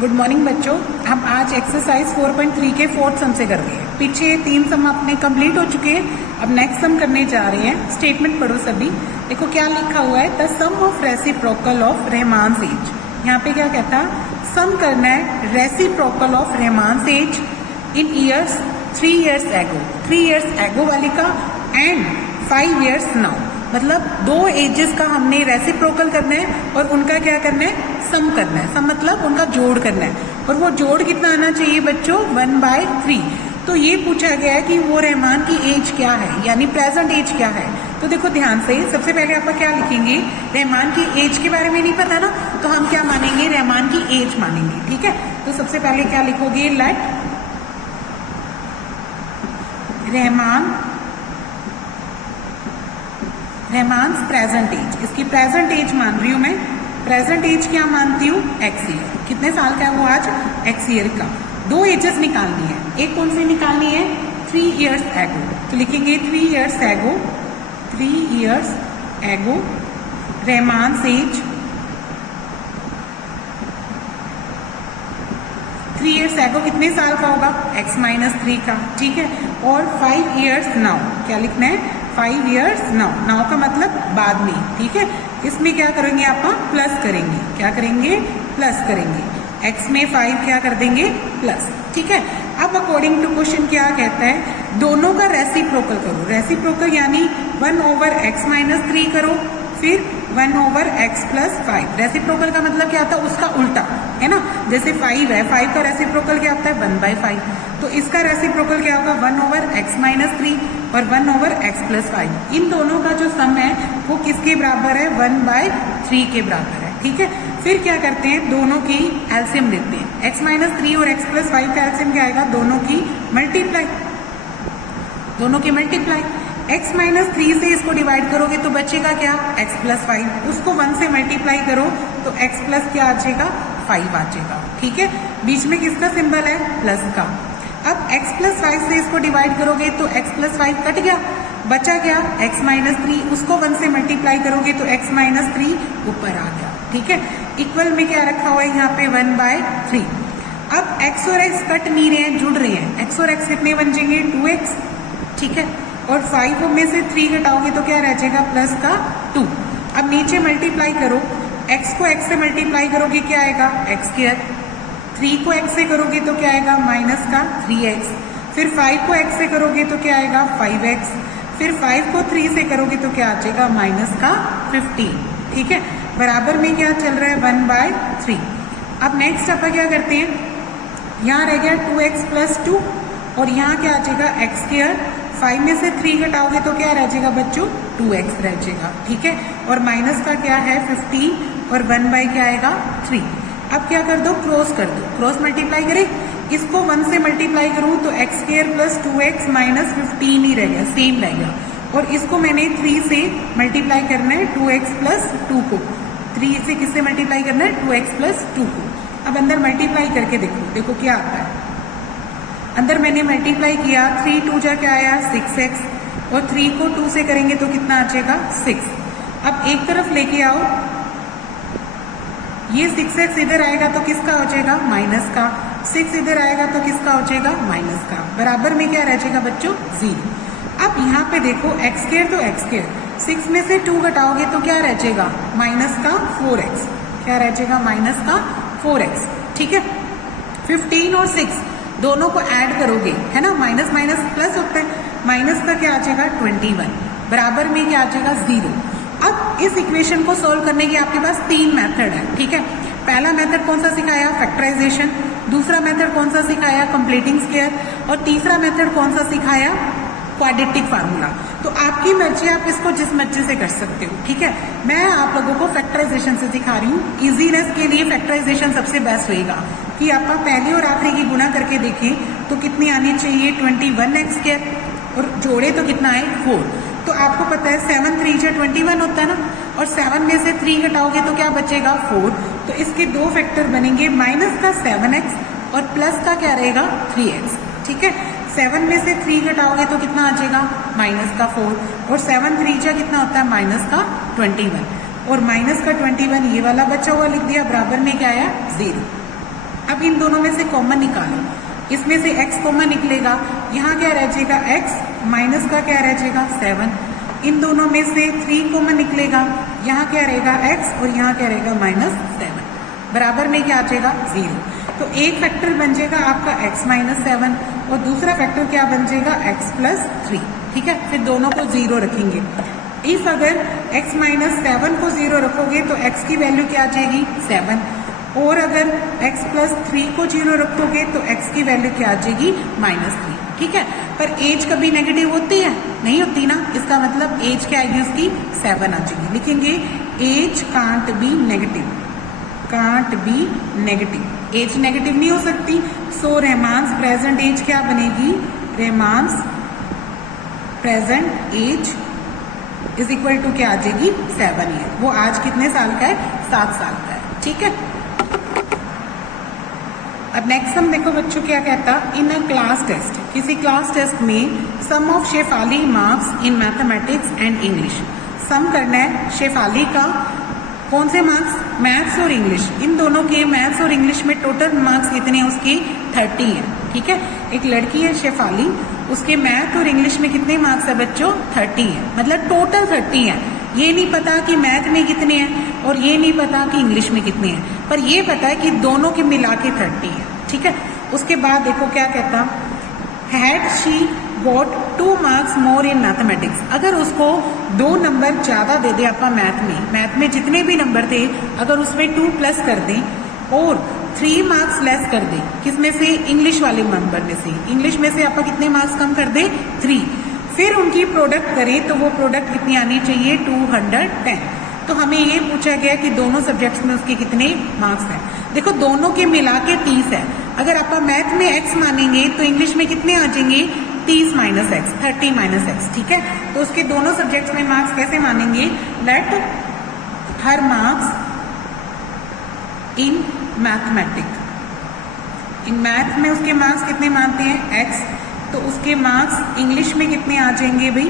Good morning बच्चों। हम आज एक्सरसाइज 4.3 के फोर्थ सम से कर रहे हैं। पीछे 3 सम अपने कंप्लीट हो चुके हैं, अब नेक्स्ट सम करने जा रहे हैं। स्टेटमेंट पढ़ो सभी। देखो क्या लिखा हुआ है, the sum of reciprocal of Rahman's age. यहाँ पे क्या कहता, सम करना है reciprocal of Rahman's age in years 3 years एगो, 3 years एगो वाली का एंड 5 years नाउ। मतलब 2 एजेस का हमने रेसिप्रोकल करना है और उनका क्या करना है, सम करना है। सम मतलब उनका जोड़ करना है, और वो जोड़ कितना आना चाहिए बच्चों, 1/3। तो ये पूछा गया है कि वो रहमान की एज क्या है, यानी प्रेजेंट एज क्या है। तो देखो ध्यान से, सबसे पहले आप क्या लिखेंगे, रहमान की एज के बारे में नहीं पता ना, तो हम क्या मानेंगे, रहमान की एज मानेंगे। ठीक है, तो सबसे पहले क्या लिखोगे, लेट रहमान्स प्रेजेंट एज। इसकी प्रेजेंट एज मान रही हूं मैं। प्रेजेंट एज क्या मानती हूँ, एक्स ईयर। कितने साल का है वो आज, एक्स ईयर का। 2 एजेस निकालनी है, एक कौन सी निकालनी है, 3 years एगो। तो लिखेंगे 3 years एगो, 3 years एगो रहमान्स एज 3 years एगो कितने साल का होगा, x-3 का। ठीक है, और 5 years नाउ। क्या लिखना है, 5 years नाउ। नाउ का मतलब बाद में। ठीक है, इसमें क्या करेंगे, आप प्लस करेंगे। क्या करेंगे, प्लस करेंगे। x में 5 क्या कर देंगे, प्लस। ठीक है, अब अकॉर्डिंग टू क्वेश्चन क्या कहता है, दोनों का रेसिप्रोकल करो। रेसिप्रोकल यानी 1/x-3 करो, फिर 1/x+5। रेसिप्रोकल का मतलब क्या होता है, उसका उल्टा, है ना। जैसे 5 है, 5 का रेसिप्रोकल क्या होता है, 1/5। तो इसका रेसिप्रोकल क्या होगा, 1/x-3 और 1/x+5। इन दोनों का जो सम है वो किसके बराबर है, 1/3 के बराबर है। ठीक है, फिर क्या करते हैं, दोनों की एलसीएम लेते हैं। x-3 और x+5 का एलसीएम क्या आएगा, दोनों की मल्टीप्लाई। x-3 से इसको डिवाइड करोगे तो बचेगा क्या, x+5। उसको 1 से मल्टीप्लाई करो तो x प्लस क्या आ जाएगा, 5 आ जाएगा। ठीक है, बीच में किसका सिंबल है, प्लस का। अब x+5 से इसको डिवाइड करोगे तो x+5 कट गया, बचा क्या, x-3। उसको 1 से मल्टीप्लाई करोगे तो x-3 ऊपर आ गया। ठीक है, इक्वल में क्या रखा हुआ है यहाँ पे, 1/3। अब x और x कट नहीं रहे हैं, जुड़ रहे हैं। x और x कितने बन जाएंगे, 2x। ठीक है, और 5 में से 3 घटाओगे तो क्या रह जाएगा, प्लस का 2। अब नीचे मल्टीप्लाई करो, x को x से मल्टीप्लाई करोगे क्या आएगा, x²। 3 को x से करोगे तो क्या आएगा, माइनस का 3x। फिर 5 को x से करोगे तो क्या आएगा, 5x। फिर 5 को 3 से करोगे तो क्या आ जाएगा, माइनस का 15। ठीक है, बराबर में क्या चल रहा है, 1/3। अब नेक्स्ट अपन क्या करते हैं, यहाँ रह गया 2x+2 और यहाँ क्या आ जाएगा, x²। 5 में से 3 घटाओगे तो क्या रह जाएगा बच्चों, 2x रह जाएगा। ठीक है, और माइनस का क्या है, 15 और 1 क्या आएगा, 3। अब क्या कर दो, क्रॉस कर दो। क्रॉस मल्टीप्लाई करें, इसको 1 से मल्टीप्लाई करूं तो x² + 2x - 15 ही रह गया, सेम रह गया। और इसको मैंने 3 से मल्टीप्लाई करना है, 2x + 2 को। 3 से किससे मल्टीप्लाई करना है, 2x + 2 को। अब अंदर मल्टीप्लाई करके देखो क्या आता है। अंदर मैंने मल्टीप्लाई किया, 3 2 जा क्या आया, 6x। और 3 को 2 से करेंगे तो कितना आ जाएगा, 6। अब एक तरफ लेके आओ, ये 6x इधर आएगा तो किसका हो जाएगा, माइनस का। 6 इधर आएगा तो किसका हो जाएगा, माइनस का। बराबर में क्या रह जाएगा बच्चों, 0। अब यहाँ पे देखो x² तो x², 6 में से 2 घटाओगे तो क्या रह जाएगा, माइनस का 4x। क्या रह जाएगा, माइनस का 4x। ठीक है, 15 और 6 दोनों को ऐड करोगे, है ना, माइनस माइनस प्लस होता है। माइनस का क्या आ जाएगा, 21। बराबर में क्या आ जाएगा, 0। अब इस इक्वेशन को सोल्व करने की आपके पास 3 मेथड है। ठीक है, पहला मेथड कौन सा सिखाया, फैक्टराइजेशन। दूसरा मेथड कौन सा सिखाया, कंप्लीटिंग स्क्वायर। और तीसरा मेथड कौन सा सिखाया, क्वाड्रेटिक फार्मूला। तो आपकी मर्जी, आप इसको जिस मर्जी से कर सकते हो। ठीक है, मैं आप लोगों को फैक्टराइजेशन से सिखा रही हूँ। इजीनेस के लिए फैक्टराइजेशन सबसे बेस्ट रहेगा कि आप पहले और आखिरी की गुना करके देखें तो कितनी आनी चाहिए, 21x²। और जोड़े तो कितना है, 4। तो आपको पता है 7 3 जा 21 होता है ना, और 7 में से 3 घटाओगे तो क्या बचेगा, 4। तो इसके 2 फैक्टर बनेंगे, माइनस का 7x और प्लस का क्या रहेगा, 3x। ठीक है, 7 में से 3 घटाओगे तो कितना आ जाएगा, माइनस का 4। और 7 3 जा कितना होता है, माइनस का 21। और माइनस का 21 ये वाला बचा हुआ लिख दिया, बराबर में क्या आया, 0। अब इन दोनों में से कॉमन निकालो, इसमें से x कॉमन निकलेगा, यहाँ क्या रह जाएगा x माइनस का क्या रह जाएगा 7, इन दोनों में से 3 कॉमन निकलेगा, यहाँ क्या रहेगा x और यहाँ क्या रहेगा -7, बराबर में क्या आ जाएगा 0। तो एक फैक्टर बन जाएगा आपका x -7 और दूसरा फैक्टर क्या बन जाएगा x + 3, ठीक है। फिर दोनों को 0 रखेंगे। इफ अगर x -7 को 0 रखोगे तो x की वैल्यू क्या आ जाएगी 7, और अगर x + 3 को 0 रखोगे तो x की वैल्यू क्या आ जाएगी -3, ठीक है। पर एज कभी नेगेटिव होती है? नहीं होती ना, इसका मतलब एज क्या आएगी उसकी 7 आ जाएगी। लिखेंगे age can't be negative, can't be negative, age negative नहीं हो सकती। सो रहमान्स प्रेजेंट एज क्या बनेगी, Rahman's present age is equal to क्या आ जाएगी 7 ईयर। वो आज कितने साल का है, 7 साल का है, ठीक है। अब नेक्स्ट हम देखो बच्चों क्या कहता, इन अ क्लास टेस्ट, किसी क्लास टेस्ट में sum of Shefali marks in mathematics and English, sum करना है शेफाली का कौन से मार्क्स, मैथ्स और इंग्लिश, इन दोनों के मैथ्स और इंग्लिश में टोटल मार्क्स कितने हैं उसके 30 हैं, ठीक है। एक लड़की है शेफाली, उसके मैथ और इंग्लिश में कितने मार्क्स है बच्चों 30 हैं, मतलब टोटल 30 हैं। ये नहीं पता कि मैथ में कितने हैं और ये नहीं पता कि इंग्लिश में कितने हैं, पर ये पता है कि दोनों के मिला के 30 हैं, ठीक है। उसके बाद देखो क्या कहता, had she got 2 marks more in mathematics, अगर उसको 2 नंबर ज्यादा दे दे आपका मैथ में जितने भी नंबर थे अगर उसमें 2 प्लस कर दें और 3 मार्क्स लेस कर दे, किसमें से, इंग्लिश वाले नंबर में से, इंग्लिश में से आपका कितने मार्क्स कम कर दे 3, फिर उनकी प्रोडक्ट करें तो वो प्रोडक्ट कितनी आनी चाहिए 210। तो हमें ये पूछा गया कि दोनों सब्जेक्ट्स में उसके कितने मार्क्स हैं। देखो दोनों के मिला के 30 है, अगर आप मैथ में x मानेंगे तो इंग्लिश में कितने आ जाएंगे 30 - x, 30 - x, ठीक है। तो उसके दोनों सब्जेक्ट्स में मार्क्स कैसे मानेंगे, let her marks in mathematics, in math में उसके मार्क्स कितने मानते हैं x, तो उसके मार्क्स इंग्लिश में कितने आ जाएंगे भाई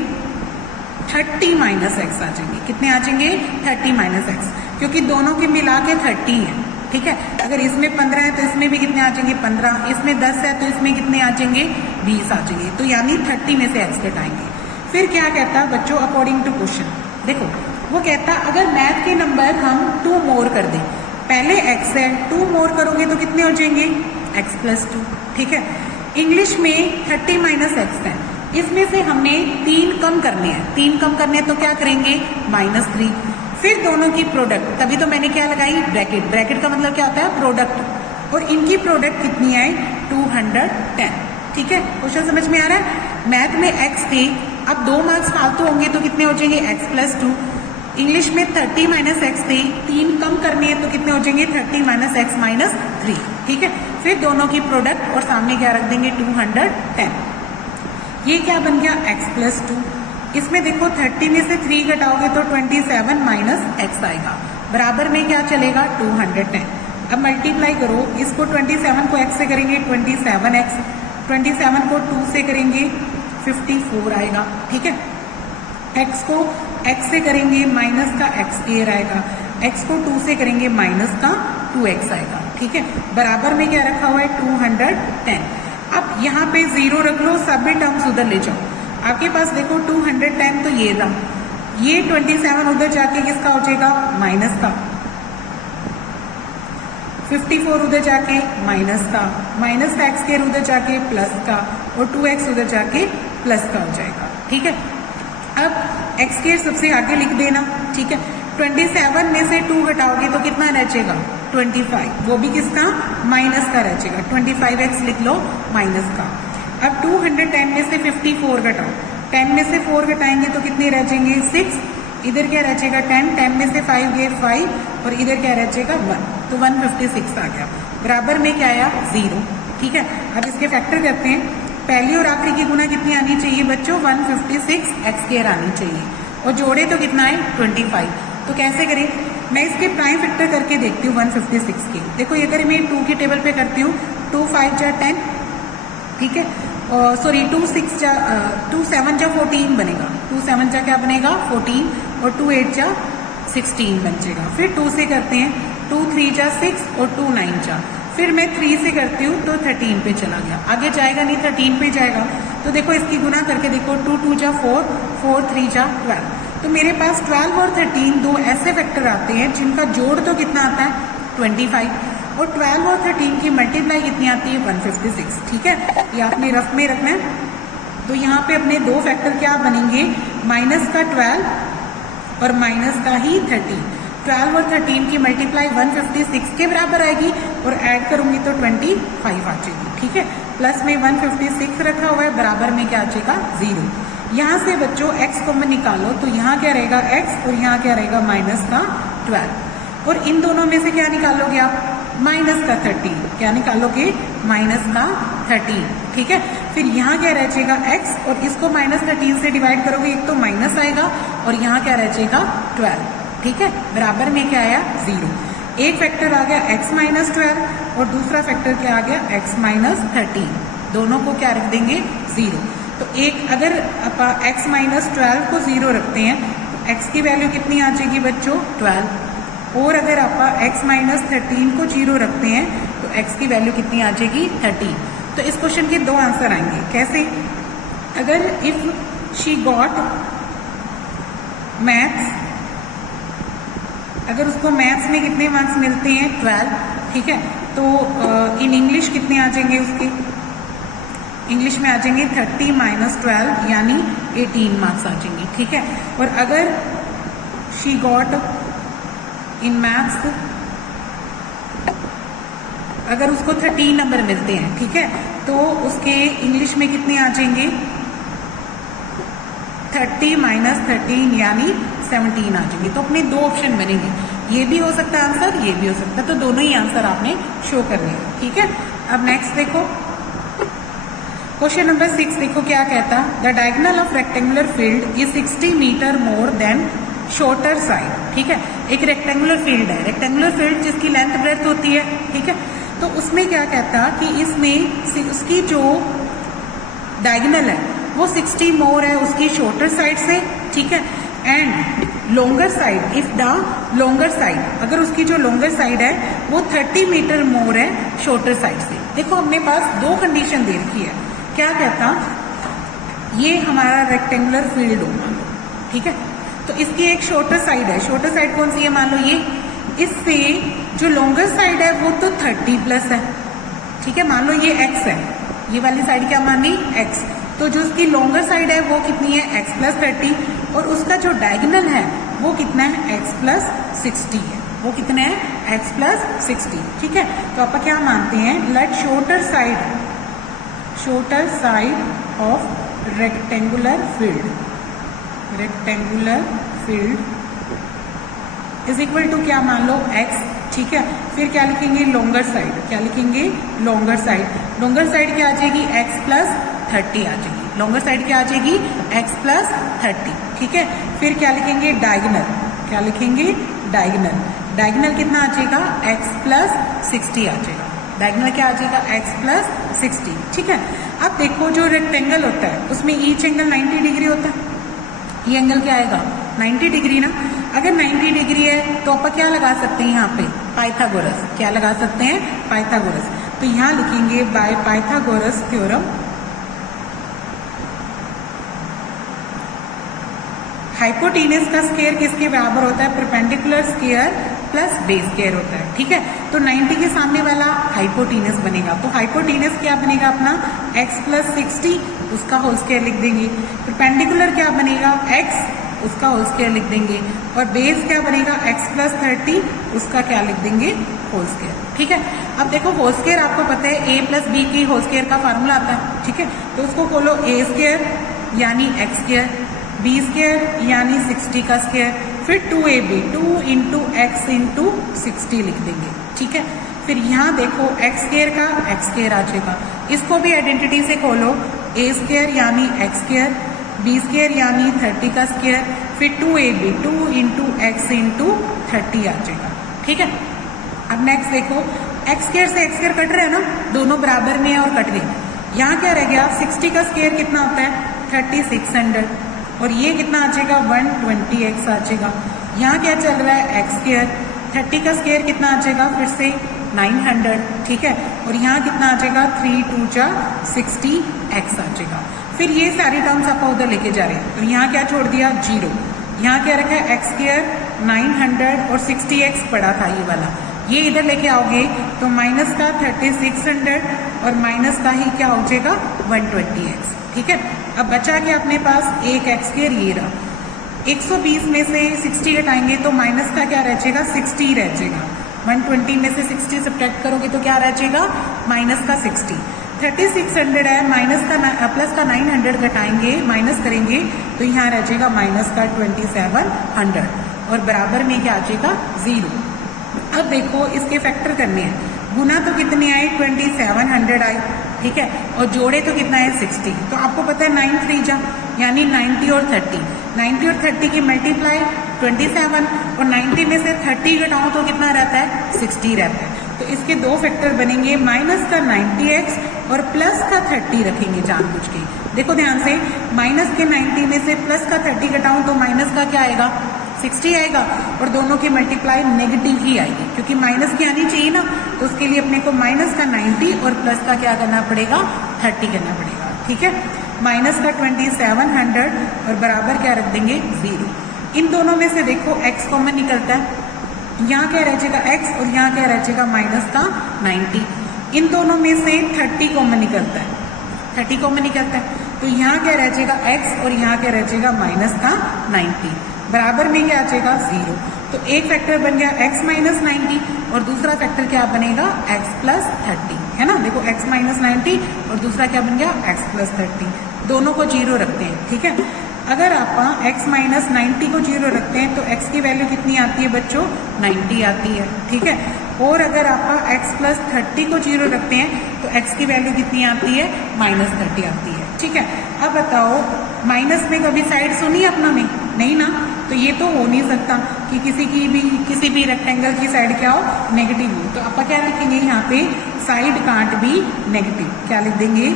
30 - x आ जाएंगे, कितने आ जाएंगे 30 - x, क्योंकि दोनों के मिला के 30 है, ठीक है। अगर इसमें 15 है तो इसमें भी कितने आ जाएंगे 15, इसमें 10 है तो इसमें कितने आ जाएंगे 20 आ जाएंगे, तो यानी 30 में से x घटाएंगे। फिर क्या कहता बच्चों, अकॉर्डिंग टू क्वेश्चन, देखो वो कहता अगर मैथ के नंबर हम 2 मोर कर दें, पहले x है 2 मोर करोगे तो कितने हो जाएंगे x + 2, ठीक है। इंग्लिश में 30 - x है, इसमें से हमने 3 कम करने हैं, 3 कम करने हैं तो क्या करेंगे -3, फिर दोनों की प्रोडक्ट, तभी तो मैंने क्या लगाई ब्रैकेट, ब्रैकेट का मतलब क्या होता है प्रोडक्ट, और इनकी प्रोडक्ट कितनी आई 210, ठीक है। क्वेश्चन समझ में आ रहा है। मैथ में x थे, अब 2 मार्क्स फालतू होंगे तो कितने हो जाएंगे x + 2, इंग्लिश में 30 - x थे, 3 कम करने हैं तो कितने हो जाएंगे 30 - x - 3, ठीक है। फिर दोनों की प्रोडक्ट और सामने क्या रख देंगे 210, ये क्या बन गया x + 2, इसमें देखो 30 में से 3 घटाओगे तो 27 - x आएगा, बराबर में क्या चलेगा 210। अब मल्टीप्लाई करो, इसको 27 को x से करेंगे 27x, 27 को 2 से करेंगे 54 आएगा, ठीक है। x को x से करेंगे माइनस का x² आएगा, x को 2 से करेंगे माइनस का 2x आएगा, ठीक है। बराबर में क्या रखा हुआ है 210। अब यहाँ पे 0 रख लो, सभी टर्म्स उधर ले जाओ, आपके पास देखो 210 तो ये रहा, ये 27 उधर जाके किसका हो जाएगा माइनस का, 54 उधर जाके माइनस का x² उधर जाके प्लस का, और 2x उधर जाके प्लस का हो जाएगा, ठीक है। अब x² सबसे आगे लिख देना, ठीक है। 27 में से 2 घटाओगे तो कितना रह जाएगा 25, वो भी किसका माइनस का रह जाएगा, 25x लिख लो माइनस का। अब 210 में से 54 घटाओ, 10 में से 4 घटाएंगे तो कितने रह जाएंगे 6, इधर क्या रह जाएगा 10, 10 में से 5 गए 5 और इधर क्या रह जाएगा 1, तो 156 आ गया, बराबर में क्या आया 0, ठीक है। अब इसके फैक्टर करते हैं, पहली और आखिरी की गुना कितनी आनी चाहिए बच्चों 156 x² आनी चाहिए, और जोड़े तो कितना है 25, तो कैसे करें, मैं इसके प्राइम फैक्टर करके देखती हूँ 156 के। देखो अगर मैं 2 की टेबल पे करती हूँ 2 5 जा 10, ठीक है, सॉरी 2 7 जा 14 बनेगा, 2 7 जा क्या बनेगा 14, और 2 8 जा 16 बन जाएगा। फिर 2 से करते हैं 2 3 जा 6 और 2 9 जा फिर मैं 3 से करती हूँ तो 13 पे चला गया, आगे जाएगा नहीं, 13 पे जाएगा। तो देखो इसकी गुना करके देखो, 2 2 जा 4, 4 3 जा 12। तो मेरे पास 12 और 13 दो ऐसे फैक्टर आते हैं जिनका जोड़ तो कितना आता है 25, और 12 और 13 की मल्टीप्लाई कितनी आती है 156। ठीक है, ये आपने रफ में रखना है। तो यहाँ पे अपने दो फैक्टर क्या बनेंगे, माइनस का 12 और माइनस का ही 13। 12 और 13 की मल्टीप्लाई 156 के बराबर आएगी और ऐड करूंगी तो 25 आ जाएगी। ठीक है, प्लस में 156 रखा हुआ है, बराबर में क्या आ जाएगा 0। यहाँ से बच्चों x कॉमन निकालो तो यहाँ क्या रहेगा x और यहाँ क्या रहेगा माइनस का 12, और इन दोनों में से क्या निकालोगे आप, माइनस का 13। क्या निकालोगे, माइनस का 13। ठीक है, फिर यहाँ क्या रह जाएगा x, और इसको माइनस 13 से डिवाइड करोगे एक तो माइनस आएगा और यहाँ क्या रह जाएगा 12। ठीक है, बराबर में क्या आया 0। एक फैक्टर आ गया x माइनस 12 और दूसरा फैक्टर क्या आ गया x माइनस 13, दोनों को क्या रख देंगे 0। तो एक अगर आप x माइनस 12 को 0 रखते हैं तो x की वैल्यू कितनी आ जाएगी बच्चों 12, और अगर आप x माइनस 13 को 0 रखते हैं तो x की वैल्यू कितनी आ जाएगी 13। तो इस क्वेश्चन के दो आंसर आएंगे, कैसे, अगर इफ शी गॉट मैथ्स, अगर उसको मैथ्स में कितने मार्क्स मिलते हैं 12, ठीक है, तो इन इंग्लिश कितने आ जाएंगे उसके, इंग्लिश में आ जाएंगे 30 माइनस 12 यानी 18 मार्क्स आ जाएंगे। ठीक है, और अगर शी गॉट इन मैथ्स, अगर उसको 13 नंबर मिलते हैं, ठीक है, तो उसके इंग्लिश में कितने आ जाएंगे 30 माइनस 13 यानी 17 आ जाएंगे। तो अपने दो ऑप्शन बनेंगे, ये भी हो सकता है आंसर, ये भी हो सकता है, तो दोनों ही आंसर आपने शो करने हैं। ठीक है, अब नेक्स्ट देखो क्वेश्चन नंबर 6, देखो क्या कहता, the diagonal of rectangular field is 60 metre more than shorter side. ठीक है, एक रेक्टेंगुलर फील्ड है, रेक्टेंगुलर फील्ड जिसकी लेंथ ब्रेड्थ होती है। ठीक है, तो उसमें क्या कहता कि इसमें उसकी जो डायगोनल है वो 60 मोर है उसकी शॉर्टर साइड से। ठीक है, and longer side, if the longer side, अगर उसकी जो लॉन्गर साइड है वो 30 मीटर मोर है शॉर्टर साइड से। देखो अपने पास दो कंडीशन दे रखी है, क्या कहता, ये हमारा रेक्टेंगुलर फील्ड हो मान लो, ठीक है, तो इसकी एक शॉर्टर साइड है, शॉर्टर साइड कौन सी है, मान लो ये, इससे जो लॉन्गर साइड है वो तो 30 प्लस है। ठीक है, मान लो ये x है, ये वाली साइड क्या मानी x, तो जो उसकी लॉन्गर साइड है वो कितनी है x प्लस 30, और उसका जो डायगोनल है वो कितना है x प्लस 60 है, वो कितना है x प्लस 60। ठीक है, तो आप क्या मानते हैं, let shorter side of rectangular field is equal to क्या मान लो x। ठीक है, फिर क्या लिखेंगे लॉन्गर साइड, क्या लिखेंगे लॉन्गर साइड क्या आ जाएगी x प्लस 30 आ जाएगी, लॉन्गर साइड क्या आ जाएगी x प्लस 30। ठीक है, फिर क्या लिखेंगे डायगोनल, क्या लिखेंगे डायगोनल कितना आ जाएगा x प्लस 60 आ जाएगा, डायगोनल क्या आ जाएगा x प्लस 60। ठीक है, अब देखो जो रेक्टेंगल होता है उसमें ईच एंगल 90 डिग्री होता है, ये एंगल क्या आएगा 90 डिग्री ना, अगर 90 डिग्री है तो आप क्या लगा सकते हैं यहाँ पे पाइथागोरस, क्या लगा सकते हैं पाइथागोरस, तो यहाँ लिखेंगे बाय पाइथागोरस थ्योरम हाइपोटेनस का स्क्वायर किसके बराबर होता है, perpendicular square plus base square होता है। ठीक है, तो 90 के सामने वाला हाइपोटेनस बनेगा, तो हाइपोटेनस क्या बनेगा अपना x प्लस 60, उसका होल स्क्वायर लिख देंगे, परपेंडिकुलर क्या बनेगा x, उसका होल स्क्वायर लिख देंगे, और बेस क्या बनेगा x प्लस 30, उसका क्या लिख देंगे होल स्क्वायर। ठीक है, अब देखो होल स्क्वायर आपको पता है a प्लस बी की होल स्क्वायर का फार्मूला आता है। ठीक है, तो उसको खोलो a स्क्वायर यानी x स्क्वायर, बी स्क्वायर यानी 60 का स्क्वायर, फिर 2ab 2 इंटू एक्स इंटू 60 लिख देंगे। ठीक है, फिर यहाँ देखो x स्क्वायर का x स्क्वायर आ जाएगा, इसको भी आइडेंटिटी से खोलो, a स्क्वायर यानी x स्क्वायर, बी स्क्वायर यानी 30 का स्क्वायर, फिर 2ab 2 इंटू एक्स इंटू 30 आ जाएगा। ठीक है, अब नेक्स्ट देखो x स्क्वायर से x स्क्वायर कट रहे हैं ना, दोनों बराबर में है और कट गए, यहाँ क्या रह गया 60 का स्क्वायर कितना होता है 3600, और ये कितना आ जाएगा 120x आ जाएगा, यहाँ क्या चल रहा है x स्क्वायर, 30 का स्क्वायर कितना आ जाएगा फिर से 900, ठीक है। और यहाँ कितना आ जाएगा 3 2 जा 60x आ जाएगा। फिर ये सारी टर्म्स आप उधर लेके जा रहे हैं, तो यहाँ क्या छोड़ दिया 0, यहाँ क्या रखा है x² 900 और 60x पड़ा था ये वाला, ये इधर लेके आओगे तो माइनस का 3600 और माइनस का ही क्या हो जाएगा 120x, ठीक है। अब बचा के अपने पास एक x² ये रहा, 120 में से 60 घटाएंगे तो माइनस का क्या रह जाएगा 60 रह जाएगा, 120 में से 60 सब्ट्रैक्ट करोगे तो क्या रह जाएगा माइनस का 60, 3600 है माइनस का प्लस का 900 घटाएंगे माइनस करेंगे तो यहाँ रह जाएगा माइनस का 2700 और बराबर में क्या आ जाएगा 0। अब देखो इसके फैक्टर करने हैं, गुना तो कितने आए 2700 आए, ठीक है, और जोड़े तो कितना है 60, तो आपको पता है 9 3 जा यानी 90 और 30, 90 और 30 की मल्टीप्लाई 27 और 90 में से 30 घटाओ तो कितना रहता है 60 रहता है। तो इसके दो फैक्टर बनेंगे, माइनस का 90x और प्लस का 30 रखेंगे जानबूझ के। देखो ध्यान से, माइनस के 90 में से प्लस का 30 घटाऊं तो माइनस का क्या आएगा 60 आएगा और दोनों की मल्टीप्लाई नेगेटिव ही आएगी क्योंकि माइनस की आनी चाहिए ना, तो उसके लिए अपने को माइनस का 90 और प्लस का क्या करना पड़ेगा 30 करना पड़ेगा, ठीक है। माइनस का 2700 और बराबर क्या रख देंगे 0। इन दोनों में से देखो x कॉमन निकलता है, यहाँ क्या रह जाएगा x और यहाँ क्या रह जाएगा माइनस का 90। इन दोनों में से 30 कॉमन निकलता है, 30 कॉमन निकलता है तो यहाँ क्या रह जाएगा x और यहाँ क्या रह जाएगा माइनस का 90, बराबर में क्या आ जाएगा 0। तो एक फैक्टर बन गया x माइनस 90 और दूसरा फैक्टर क्या बनेगा x प्लस 30, है ना। देखो x माइनस 90 और दूसरा क्या बन गया x प्लस 30, दोनों को 0 रखते हैं, ठीक है। अगर आप x माइनस 90 को 0 रखते हैं तो x की वैल्यू कितनी आती है बच्चों 90 आती है, ठीक है। और अगर आप x प्लस 30 को 0 रखते हैं तो x की वैल्यू कितनी आती है माइनस 30 आती है, ठीक है। अब बताओ माइनस में कभी साइड सुनी अपनों ने, नहीं ना, तो ये तो हो नहीं सकता कि किसी भी रेक्टेंगल की साइड क्या हो नेगेटिव हो, तो आप क्या लिखेंगे यहाँ पे साइड कांट बी नेगेटिव, क्या लिख देंगे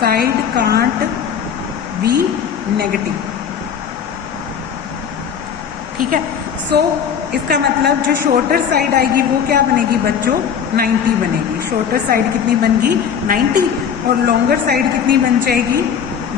साइड कांट बी नेगेटिव, ठीक है। सो इसका मतलब जो शॉर्टर साइड आएगी वो क्या बनेगी बच्चों 90 बनेगी, शॉर्टर साइड कितनी बनेगी 90 और लॉन्गर साइड कितनी बन जाएगी,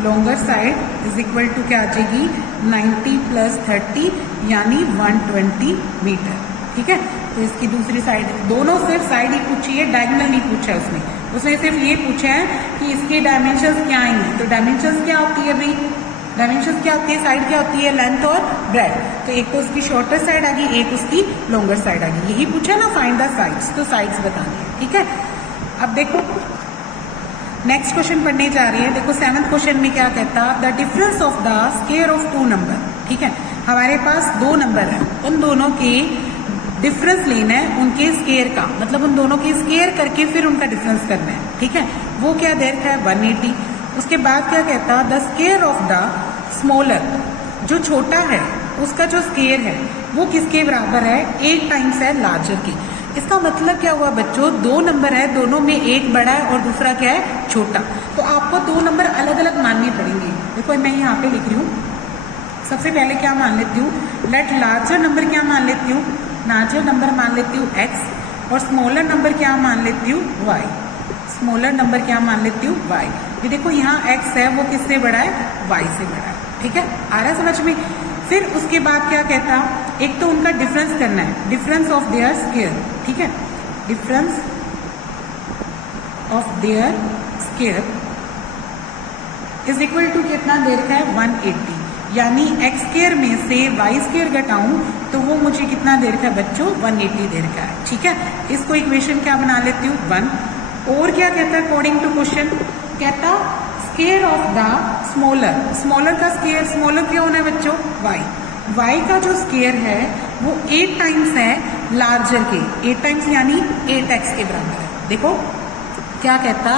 longer side is equal to क्या आ जाएगी 90 प्लस 30 यानी 120 मीटर, ठीक है। तो इसकी दूसरी साइड, दोनों सिर्फ साइड ही पूछी है, डायगोनल नहीं पूछा है उसने सिर्फ ये पूछा है कि इसके डायमेंशंस क्या आएंगे। तो डायमेंशंस क्या होती है भाई, डायमेंशंस क्या होती है, साइड क्या होती है लेंथ और ब्रेड, तो एक तो उसकी शॉर्टर साइड आ गई, एक उसकी लॉन्गर साइड आ गई, यही पूछा ना फाइंड द साइड्स, तो साइड्स बतानी है, ठीक है। अब देखो नेक्स्ट क्वेश्चन पढ़ने जा रही है, देखो 7th क्वेश्चन में क्या कहता, the difference of the square of 2 number, ठीक है। हमारे पास 2 नंबर है, उन दोनों के डिफरेंस लेना है, उनके स्क्वायर का मतलब उन दोनों की स्क्वायर करके फिर उनका डिफरेंस करना है, ठीक है। वो क्या दे रखा है 180। उसके बाद क्या कहता, the square of the smaller, जो छोटा है उसका जो स्क्वायर है वो किसके बराबर है 8 टाइम्स है लार्जर की। इसका मतलब क्या हुआ बच्चों, 2 नंबर है, दोनों में एक बड़ा है और दूसरा क्या है छोटा, तो आपको 2 नंबर अलग अलग मानने पड़ेंगे। देखो मैं यहाँ पे लिख रही हूँ, सबसे पहले क्या मान लेती हूँ, लेट लार्जर नंबर क्या मान लेती हूँ, लार्जर नंबर मान लेती हूँ x और स्मॉलर नंबर क्या मान लेती हूँ y, स्मॉलर नंबर क्या मान लेती हूँ y। ये देखो यहाँ x है वो किससे बड़ा है y से बड़ा है, ठीक है, आ रहा है समझ में। फिर उसके बाद क्या कहता, एक तो उनका डिफरेंस करना है, डिफरेंस ऑफ देयर स्क्वायर, ठीक है, difference of their square is equal to कितना दे रखा है 180, यानी x स्क्वायर में से y स्क्वायर घटाऊं तो वो मुझे कितना दे रखा है बच्चों 180 दे रखा है, ठीक है। इसको इक्वेशन क्या बना लेती हूँ 1। और क्या कहता है अकॉर्डिंग टू क्वेश्चन, कहता square of the smaller, smaller का स्क्वायर, स्मॉलर क्या होना है बच्चों y, y का जो स्क्वायर है वो 8 टाइम्स है लार्जर के, 8 टाइम्स यानी 8x के बराबर है। देखो क्या कहता,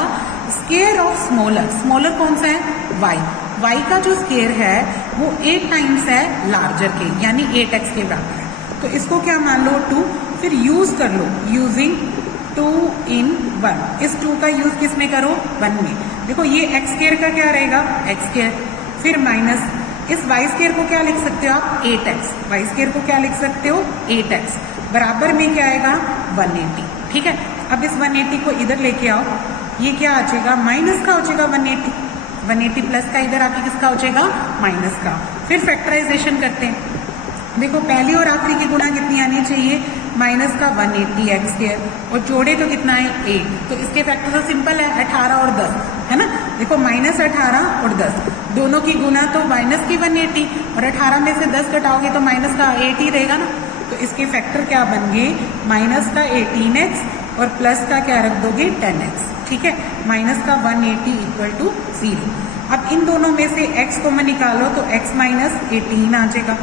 स्क्वायर ऑफ स्मॉलर, स्मॉलर कौन सा है y, y का जो स्क्वायर है वो 8 टाइम्स है लार्जर के यानी 8x के बराबर है। तो इसको क्या मान लो 2, फिर यूज कर लो यूजिंग 2 in 1, इस 2 का यूज किस में करो 1 में। देखो ये x स्क्वायर का क्या रहेगा x स्क्वायर, फिर माइनस इस y स्क्वायर को क्या लिख सकते हो आप 8x, y स्क्वायर को क्या लिख सकते हो 8x, बराबर में क्या आएगा 180। ठीक है, अब इस 180 को इधर लेके आओ, ये क्या आ जाएगा, माइनस का हो जाएगा 180। 180 प्लस का इधर आके किसका हो जाएगा, माइनस का। फिर फैक्टराइजेशन करते हैं, देखो पहली और आखिरी की गुणा कितनी आनी चाहिए, माइनस का 180 एक्स स्क्वायर, और जोड़े तो कितना है 8, तो इसके फैक्टर तो सिंपल है 18 और 10, है ना। देखो माइनस 18 और 10 दोनों की गुणा तो माइनस की 180, और 18 में से 10 घटाओगे तो माइनस का 8 ही रहेगा ना। तो इसके फैक्टर क्या बन गए, माइनस का 18x और प्लस का क्या रख दोगे 10x। ठीक है, माइनस का 180 इक्वल टू 0। अब इन दोनों में से x कॉमन निकालो तो x माइनस 18 आ जाएगा,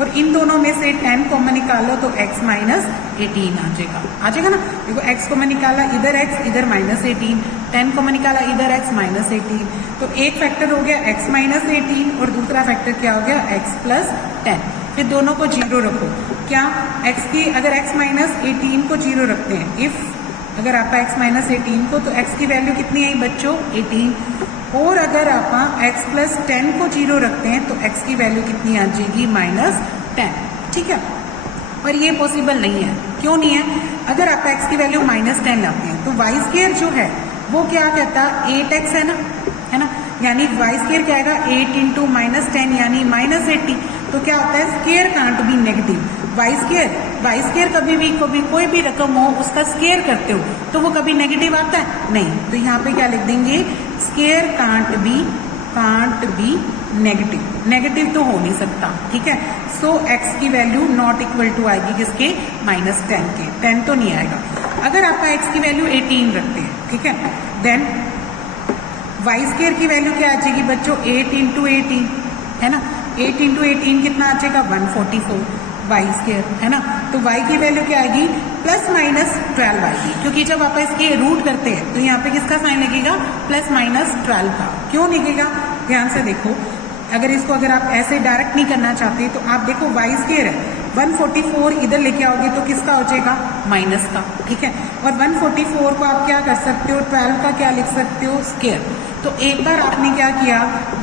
और इन दोनों में से 10 कॉमन निकालो तो x माइनस 18 आ जाएगा ना। देखो x कॉमन निकाला, इधर x इधर माइनस 18, 10 कॉमन निकाला, इधर x माइनस 18, तो एक फैक्टर हो गया x माइनस 18 और दूसरा फैक्टर क्या हो गया x प्लस 10। फिर दोनों को 0 रखो, क्या x की अगर x माइनस 18 को 0 रखते हैं, इफ अगर आप x माइनस 18 को, तो x की वैल्यू कितनी आई बच्चों 18, और अगर आप x प्लस 10 को 0 रखते हैं तो x की वैल्यू कितनी आ जाएगी -10। ठीक है, पर ये पॉसिबल नहीं है। क्यों नहीं है, अगर आप x की वैल्यू -10 लाते हैं तो y स्क्वायर जो है वो क्या कहता है 8x है ना, यानी y स्क्वायर क्या आएगा 8 इंटू -10 यानी -80। तो क्या होता है, square can't be negative. y square कभी भी कोई भी रकम हो उसका स्क्वायर करते हो तो वो कभी नेगेटिव आता है नहीं। तो यहाँ पे क्या लिख देंगे, स्क्वायर कांट बी नेगेटिव तो हो नहीं सकता। ठीक है, सो x की वैल्यू नॉट इक्वल टू आएगी किसके, -10 के, 10 तो नहीं आएगा। अगर आप x की वैल्यू 18 रखते हैं, ठीक है, देन y स्क्वायर की वैल्यू क्या आ जाएगी बच्चों 8 इंटू 18, है ना। 8 इंटू 18 कितना आ जाएगा 144 y स्क्वायर, है ना। तो y की वैल्यू क्या आएगी ±12 आएगी, क्योंकि जब आप इसके रूट करते हैं तो यहाँ पे किसका साइन लगेगा, ±12 का। क्यों लगेगा, ध्यान से देखो, अगर आप ऐसे डायरेक्ट नहीं करना चाहते तो आप देखो y स्क्वायर है 144, इधर लेके आओगे तो किसका हो जाएगा, माइनस का। ठीक है, और 144 को आप क्या कर सकते हो, 12 का क्या लिख सकते हो, स्क्वायर। तो एक बार आपने क्या किया,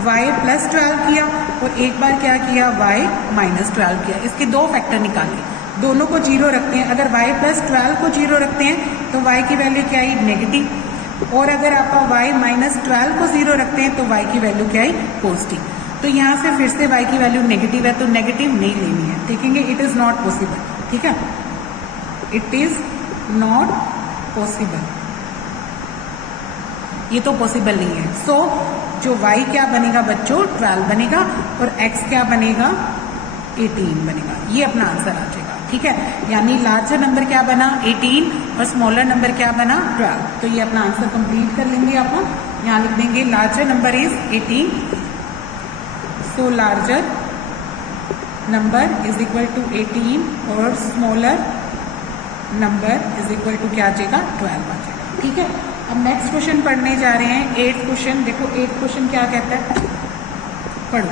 y प्लस 12 किया, और एक बार क्या किया, y माइनस 12 किया। इसके दो फैक्टर निकाले, दोनों को 0 रखते हैं। अगर y प्लस 12 को 0 रखते हैं तो y की वैल्यू क्या आई, नेगेटिव, और अगर आप y माइनस 12 को 0 रखते हैं तो y की वैल्यू क्या आई, पॉजिटिव। तो यहाँ से फिर से y की वैल्यू नेगेटिव है, तो नेगेटिव नहीं लेनी है, देखेंगे इट इज नॉट पॉसिबल। ठीक है, इट इज नॉट पॉसिबल, ये तो पॉसिबल नहीं है। सो जो y क्या बनेगा बच्चों 12 बनेगा, और x क्या बनेगा 18 बनेगा। ये अपना आंसर आ जाएगा। ठीक है, यानी लार्जर नंबर क्या बना 18 और स्मॉलर नंबर क्या बना 12। तो ये अपना आंसर कंप्लीट कर लेंगे। आप यहाँ लिख देंगे larger number is 18, so larger number is equal to 18 और smaller number is equal to क्या आ जाएगा 12 आ जाएगा। ठीक है, अब नेक्स्ट क्वेश्चन पढ़ने जा रहे हैं, 8th क्वेश्चन। देखो 8th क्वेश्चन क्या कहता है, पढ़ो।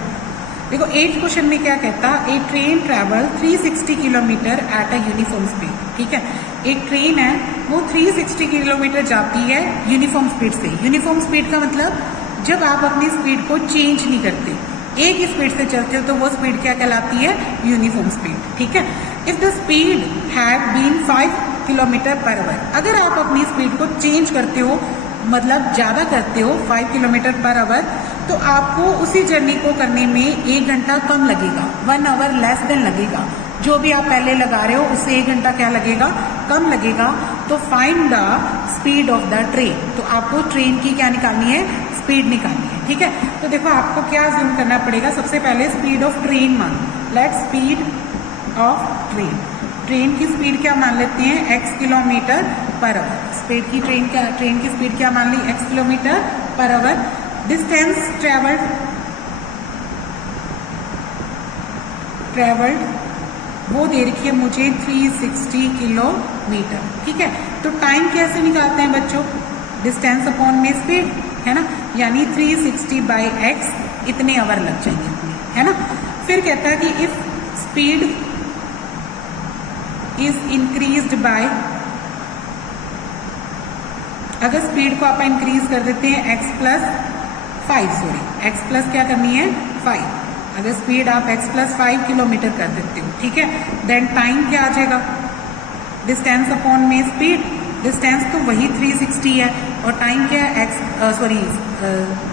देखो 8th क्वेश्चन में क्या कहता है, a train travel 360 kilometre at a uniform speed. ठीक है, एक ट्रेन है वो 360 किलोमीटर जाती है यूनिफॉर्म स्पीड से। यूनिफॉर्म स्पीड का मतलब जब आप अपनी स्पीड को चेंज नहीं करते, एक ही स्पीड से चलते हो, तो वो स्पीड क्या कहलाती है, यूनिफॉर्म स्पीड। ठीक है, if the speed had been 5 kilometre per hour, अगर आप अपनी स्पीड को चेंज करते हो, मतलब ज़्यादा करते हो 5 किलोमीटर पर आवर, तो आपको उसी जर्नी को करने में 1 घंटा कम लगेगा, 1 आवर लेस देन लगेगा। जो भी आप पहले लगा रहे हो उससे 1 घंटा क्या लगेगा, कम लगेगा। तो find the speed of the train, तो आपको ट्रेन की क्या निकालनी है, स्पीड निकालनी है। ठीक है, तो देखो आपको क्या जूम करना पड़ेगा, सबसे पहले स्पीड ऑफ ट्रेन मान, let speed of train, train की स्पीड क्या मान लेते हैं x kilometre per our. Speed की ट्रेन की स्पीड क्या मान ली, x kilometre per our. Distance travelled वो दे रखी है मुझे 360 किलोमीटर। ठीक है, तो टाइम कैसे निकालते हैं बच्चों, डिस्टेंस अपॉन में स्पीड, है ना, यानी 360 बाई x इतने आवर लग जाएंगे अपने, है ना। फिर कहता है कि if speed is increased by, अगर स्पीड को आप इंक्रीज कर देते हैं x plus 5, sorry x plus क्या करनी है 5, अगर स्पीड आप x प्लस 5 किलोमीटर कर देते हो, ठीक है, देन टाइम क्या आ जाएगा, डिस्टेंस अपॉन में स्पीड, डिस्टेंस तो वही 360 है और टाइम क्या है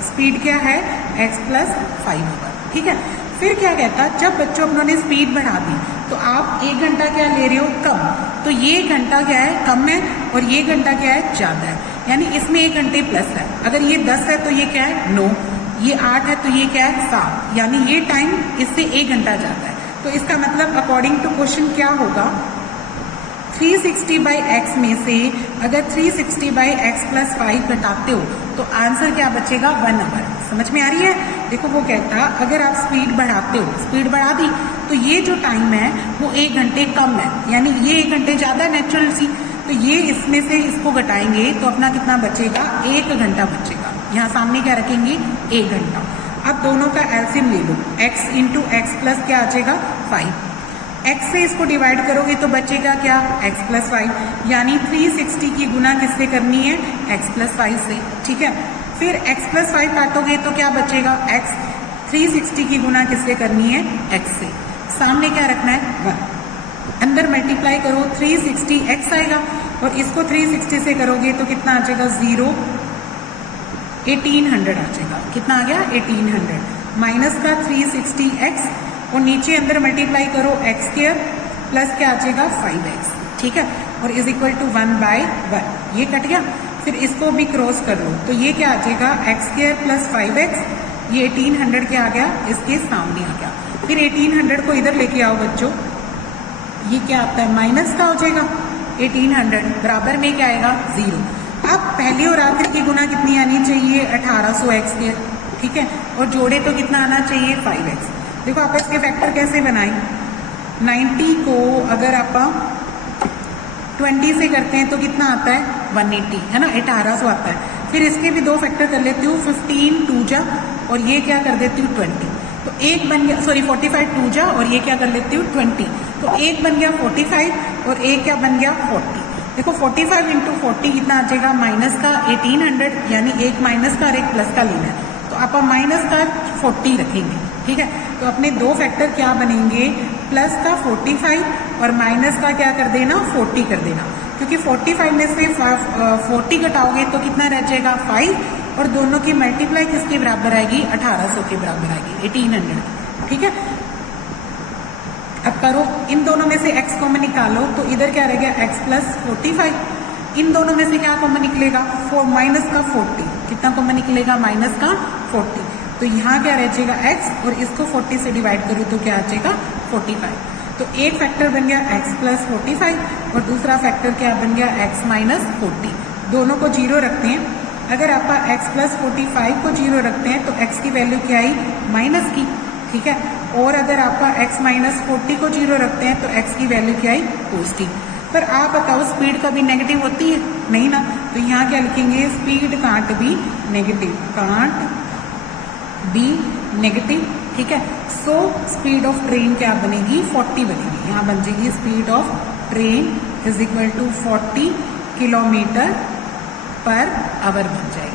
स्पीड क्या है x प्लस 5 होगा, ठीक है। फिर क्या कहता, जब बच्चों अपनों ने स्पीड बढ़ा दी तो आप 1 घंटा क्या ले रहे हो कम, तो ये घंटा क्या है कम है और ये घंटा क्या है ज़्यादा है, यानी इसमें 1 घंटे प्लस है। अगर ये 10 है तो ये क्या है 9, ये 8 है तो ये क्या है 7, यानी ये टाइम इससे 1 घंटा ज़्यादा है। तो इसका मतलब अकॉर्डिंग टू क्वेश्चन क्या होगा, 360 बाई एक्स में से अगर 360 बाई एक्स प्लस 5 घटाते हो तो आंसर क्या बचेगा 1 आवर। समझ में आ रही है? देखो वो कहता अगर आप स्पीड बढ़ाते हो, स्पीड बढ़ा दी तो ये जो टाइम है वो 1 घंटे कम है, यानी ये 1 घंटे ज़्यादा नेचुरल सी, तो ये इसमें से इसको घटाएंगे तो अपना कितना बचेगा 1 घंटा बचेगा। यहाँ सामने क्या रखेंगे 1 घंटा। अब दोनों का एलसीएम ले लो, x इंटू एक्स प्लस क्या आ जाएगा 5, x से इसको डिवाइड करोगे तो बचेगा क्या x प्लस 5, यानी 360 की गुना किससे करनी है x प्लस 5 से, ठीक है। फिर x प्लस 5 काटोगे तो क्या बचेगा x, 360 की गुना किससे करनी है x से, सामने क्या रखना है 1, अंदर मल्टीप्लाई करो 360x आएगा और इसको 360 से करोगे तो कितना आ जाएगा 0, 1800 आ जाएगा। कितना आ गया 1800 माइनस का 360x और नीचे अंदर मल्टीप्लाई करो x स्क्वायर प्लस क्या आ जाएगा 5x, ठीक है, और इज इक्वल टू 1/1, ये कट गया। फिर इसको भी क्रॉस कर लो तो ये क्या आ जाएगा x स्क्वायर प्लस 5x, ये 1800 क्या आ गया इसके सामने आ गया। फिर 1800 को इधर लेके आओ बच्चों, ये क्या आता है माइनस का हो जाएगा 1800, बराबर में क्या आएगा 0। अब पहली और आखिर की गुना कितनी आनी चाहिए 1800x के, ठीक है, और जोड़े तो कितना आना चाहिए 5x। देखो आप इसके फैक्टर कैसे बनाएं, 90 को अगर आप 20 से करते हैं तो कितना आता है 180, है ना, 1800 आता है। फिर इसके भी 2 फैक्टर कर लेती हूँ, 15 2 जा और ये क्या कर देती हूँ 20, तो एक बन गया 45 2 जा और ये क्या कर लेती हूँ 20, तो एक बन गया 45 और एक क्या बन गया 40। देखो 45 इंटू 40 कितना आ जाएगा माइनस का 1800, यानी एक माइनस का और एक प्लस का लेना है, तो आप माइनस का 40 रखेंगे, ठीक है। तो अपने 2 फैक्टर क्या बनेंगे, प्लस का 45 और माइनस का क्या कर देना 40 कर देना, क्योंकि 45 में से 40 घटाओगे तो कितना रह जाएगा 5 और दोनों की मल्टीप्लाई किसके बराबर आएगी 1800 के बराबर आएगी 1800, ठीक है। अब करो, इन दोनों में से x कॉमन निकालो तो इधर क्या रह गया x प्लस 45, इन दोनों में से क्या कॉमन निकलेगा माइनस का 40, कितना कॉमन निकलेगा माइनस का 40, तो यहाँ क्या रह जाएगा x और इसको 40 से डिवाइड करो तो क्या आ जाएगा 45। तो एक फैक्टर बन गया x प्लस 45 और दूसरा फैक्टर क्या बन गया x माइनस 40, दोनों को 0 रखते हैं। अगर आप x प्लस 45 को 0 रखते हैं तो x की वैल्यू क्या आई माइनस की, ठीक है, और अगर आपका x माइनस 40 को 0 रखते हैं तो x की वैल्यू क्या आई पॉजिटिव। पर आप बताओ स्पीड कभी नेगेटिव होती है नहीं ना, तो यहाँ क्या लिखेंगे speed can't be negative, can't be negative, ठीक है। सो स्पीड ऑफ ट्रेन क्या बनेगी 40 बनेगी, यहाँ बन जाएगी speed of train is equal to 40 kilometre per hour बन जाएगी।